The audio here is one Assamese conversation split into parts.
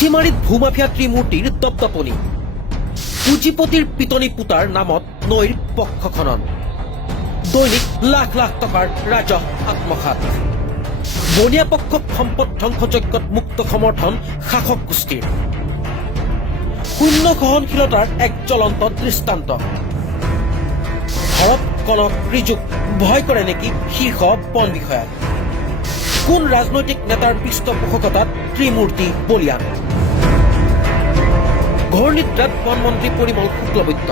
পুথিমাৰীত ভূমাফিয়া ত্ৰিমূৰ্তিৰ দপদপনি পুঁজিপতিৰ পিটনি পুতাৰ নামত নৈৰ পক্ষ খনন দৈনিক লাখ লাখ টকাৰ ৰাজহ আত্মসাত বনিয়া পক্ষক সম্পদ ধ্বংসযজ্ঞত মুক্ত সমৰ্থন শাসক গোষ্ঠীৰ শূন্য সহনশীলতাৰ এক জ্বলন্ত দৃষ্টান্ত ভৰত কনক ৰিজুক ভয় কৰে নেকি শীৰ্ষ বন বিষয়া কোন ৰাজনৈতিক নেতাৰ পৃষ্ঠপোষকতাত ত্ৰিমূৰ্তি বলিয়ান ঘূৰ্ণিদ্ৰাত বনমন্ত্ৰী পৰিমল শুক্লবৈদ্য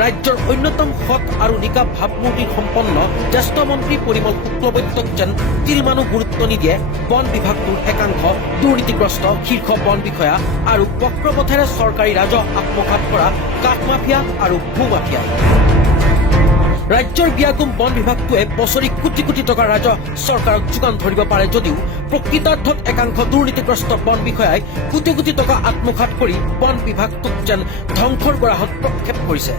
ৰাজ্যৰ অন্যতম সৎ আৰু নিকা ভাৱমূৰ্তিৰ সম্পন্ন জ্যেষ্ঠ মন্ত্ৰী পৰিমল শুক্লবৈদ্যক যেন তিলমানো গুৰুত্ব নিদিয়ে বন বিভাগটোৰ একাংশ দুৰ্নীতিগ্ৰস্ত শীৰ্ষ বন বিষয়া আৰু বক্ৰপথেৰে চৰকাৰী ৰাজহ আত্মসাত কৰা কাঠমাফিয়া আৰু ভূমাফিয়াই ৰাজ্যৰ বিয়াগুম বন বিভাগটোৱে বছৰি কোটি কোটি টকাৰ ৰাজহ চৰকাৰক যোগান ধৰিব পাৰে যদিও প্ৰকৃতাৰ্থত একাংশ দুৰ্নীতিগ্ৰস্ত বন বিষয়াই কোটি কোটি টকা আত্মসাত কৰি বন বিভাগটোক যেন ধ্বংসৰ গৰাহত প্ৰক্ষেপ কৰিছে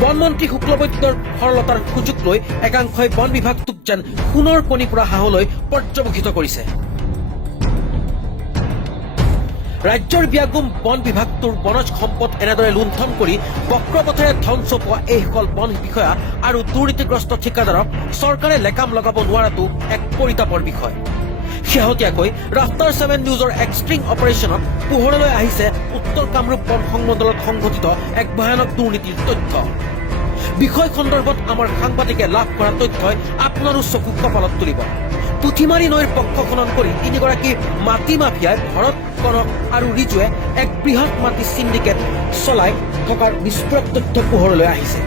বনমন্ত্ৰী শুক্লবৈদ্যৰ সৰলতাৰ সুযোগ লৈ একাংশই বন বিভাগটোক যেন সোণৰ কণী পৰা হাঁহলৈ পৰ্যবেক্ষিত কৰিছে ৰাজ্যৰ বিয়াগুম বন বিভাগটোৰ বনজ সম্পদ এনেদৰে লুণ্ঠন কৰি বক্ৰপথেৰে ধন চপোৱা এইসকল বন বিষয়া আৰু দুৰ্নীতিগ্ৰস্ত ঠিকাদাৰক চৰকাৰে লেকাম লগাব নোৱাৰাটো এক পৰিতাপৰ বিষয় শেহতীয়াকৈ ৰাফতাৰ 7 নিউজৰ এক ষ্ট্ৰিং অপাৰেশ্যনত পোহৰলৈ আহিছে উত্তৰ কামৰূপ বন সংমণ্ডলত সংঘটিত এক ভয়ানক দুৰ্নীতিৰ তথ্য বিষয় সন্দৰ্ভত আমাৰ সাংবাদিকে লাভ কৰা তথ্যই আপোনাৰো চকু কপালত তুলিব পুথিমাৰী নৈৰ পক্ষ খনন কৰি তিনিগৰাকী মাটি মাফিয়াই ভৰত কনক আৰু ৰিজুৱে এক বৃহৎ মাটি সিন্ডিকেট চলাই থকাৰ বিস্ফোৰক তথ্য পোহৰলৈ আহিছে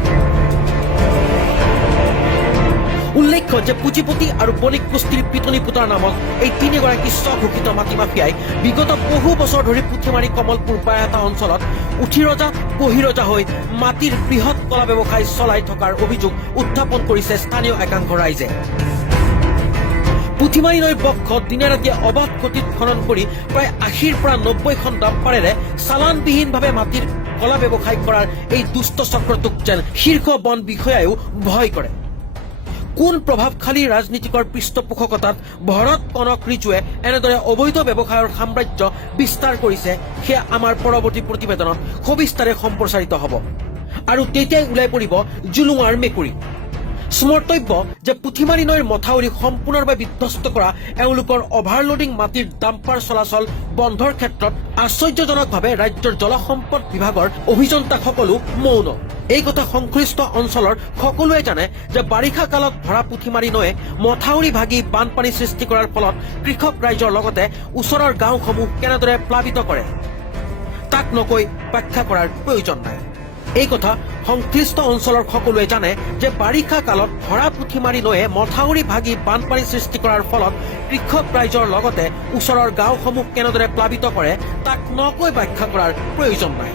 উল্লেখ্য যে পুঁজিপতি আৰু বণিক গোষ্ঠীৰ পিটনি পুতাৰ নামত এই তিনিগৰাকী স্বঘোষিত মাটি মাফিয়াই বিগত বহু বছৰ ধৰি পুথিমাৰী কমলপুৰ বায়াতা অঞ্চলত উঠি ৰজা বহি ৰজা হৈ মাটিৰ বৃহৎ কলা ব্যৱসায় চলাই থকাৰ অভিযোগ উত্থাপন কৰিছে স্থানীয় একাংশ ৰাইজে পুথিমাৰী নৈৰ বক্ষ দিনে ৰাতিয়ে অবাধ গতিত খনন কৰি প্ৰায় 80ৰ পৰা 90খন ডাম্পাৰেৰে চালানবিহীনভাৱে মাটিৰ কলা ব্যৱসায় কৰাৰ এই দুষ্ট চক্ৰটোক যেন শীৰ্ষ বন বিষয়ায়ো ভয় কৰে কোন প্ৰভাৱশালী ৰাজনীতিকৰ পৃষ্ঠপোষকতাত ভৰত কনক ৰিজুৱে এনেদৰে অবৈধ ব্যৱসায়ৰ সাম্ৰাজ্য বিস্তাৰ কৰিছে সেয়া আমাৰ পৰৱৰ্তী প্ৰতিবেদনত সবিস্তাৰে সম্প্ৰচাৰিত হ'ব আৰু তেতিয়াই ওলাই পৰিব জুলুঙাৰ মেকুৰী স্মৰ্তব্য যে পুথিমাৰী নৈৰ মথাউৰি সম্পূৰ্ণৰূপে বিধ্বস্ত কৰা এওঁলোকৰ অভাৰলোডিং মাটিৰ ডাম্পাৰ চলাচল বন্ধৰ ক্ষেত্ৰত আশ্চৰ্যজনকভাৱে ৰাজ্যৰ জলসম্পদ বিভাগৰ অভিযন্তাসকলো মৌন এই কথা সংশ্লিষ্ট অঞ্চলৰ সকলোৱে জানে যে বাৰিষা কালত ভৰা পুথিমাৰী নৈয়ে মথাউৰি ভাগি বানপানী সৃষ্টি কৰাৰ ফলত কৃষক ৰাইজৰ লগতে ওচৰৰ গাঁওসমূহ কেনেদৰে প্লাবিত কৰে তাক নকৈ ব্যাখ্যা কৰাৰ প্ৰয়োজন নাই এই কথা সংশ্লিষ্ট অঞ্চলৰ সকলোৱে জানে যে বাৰিষা কালত ভৰা পুথিমাৰী নৈয়ে মথাউৰি ভাগি বানপানী সৃষ্টি কৰাৰ ফলত কৃষক ৰাইজৰ লগতে ওচৰৰ গাঁওসমূহ কেনেদৰে প্লাবিত কৰে তাক নকৈ ব্যাখ্যা কৰাৰ প্ৰয়োজন নাই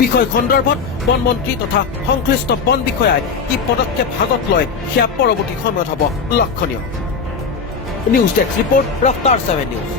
বিষয় সন্দৰ্ভত বনমন্ত্ৰী তথা সংশ্লিষ্ট বন বিষয়াই কি পদক্ষেপ হাতত লয় সেয়া পৰৱৰ্তী সময়ত হ'ব লক্ষণীয় নিউজ ডেস্ক ৰিপৰ্ট ৰাফতাৰ 7 নিউজ